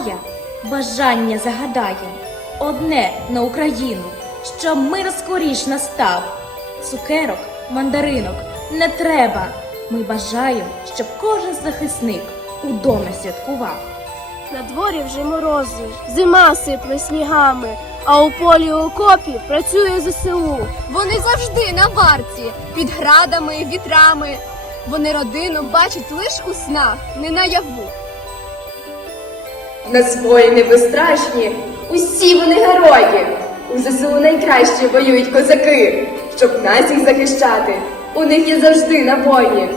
Миколая бажання загадає одне на Україну, щоб мир скоріш настав. Цукерок, мандаринок не треба. Ми бажаємо, щоб кожен захисник удома святкував. На дворі вже морози, зима сипле снігами, а у полі окопі працює ЗСУ. Вони завжди на варті, під градами і вітрами. Вони родину бачать лиш у снах, не наяву. На воїни безстрашні, усі вони герої. У ЗСУ найкраще воюють козаки, щоб нас їх захищати. У них є завжди набої.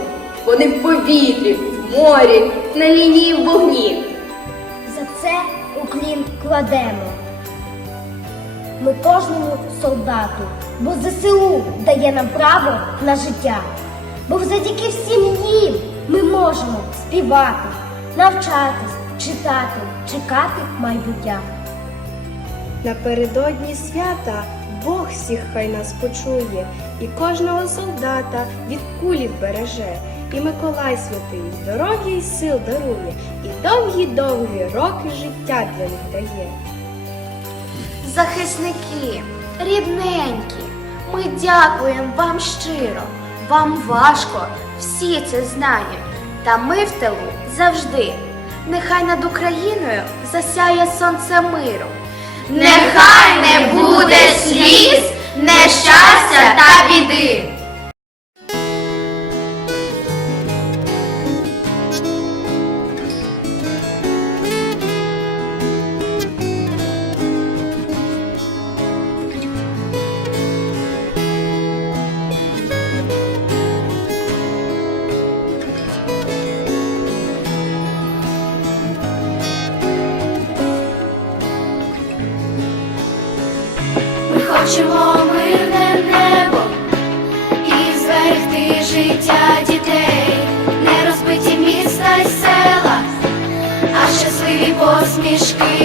Вони в повітрі, в морі, на лінії в вогні. За це уклін кладемо. Ми кожному солдату, бо ЗСУ дає нам право на життя. Бо завдяки всім їм ми можемо співати, навчатись, читати, чекати майбуття. Напередодні свята Бог всіх хай нас почує, і кожного солдата від кулі береже. І Миколай святий здоров'я й сил дарує, і довгі-довгі роки життя для них дає. Захисники, рідненькі, ми дякуємо вам щиро. Вам важко, всі це знають. Та ми в тилу завжди. Нехай над Україною засяє сонце миру. Нехай не буде сліз, нещастя та біди. Хочемо мирне небо і зберегти життя дітей, не розбиті міста й села, а щасливі посмішки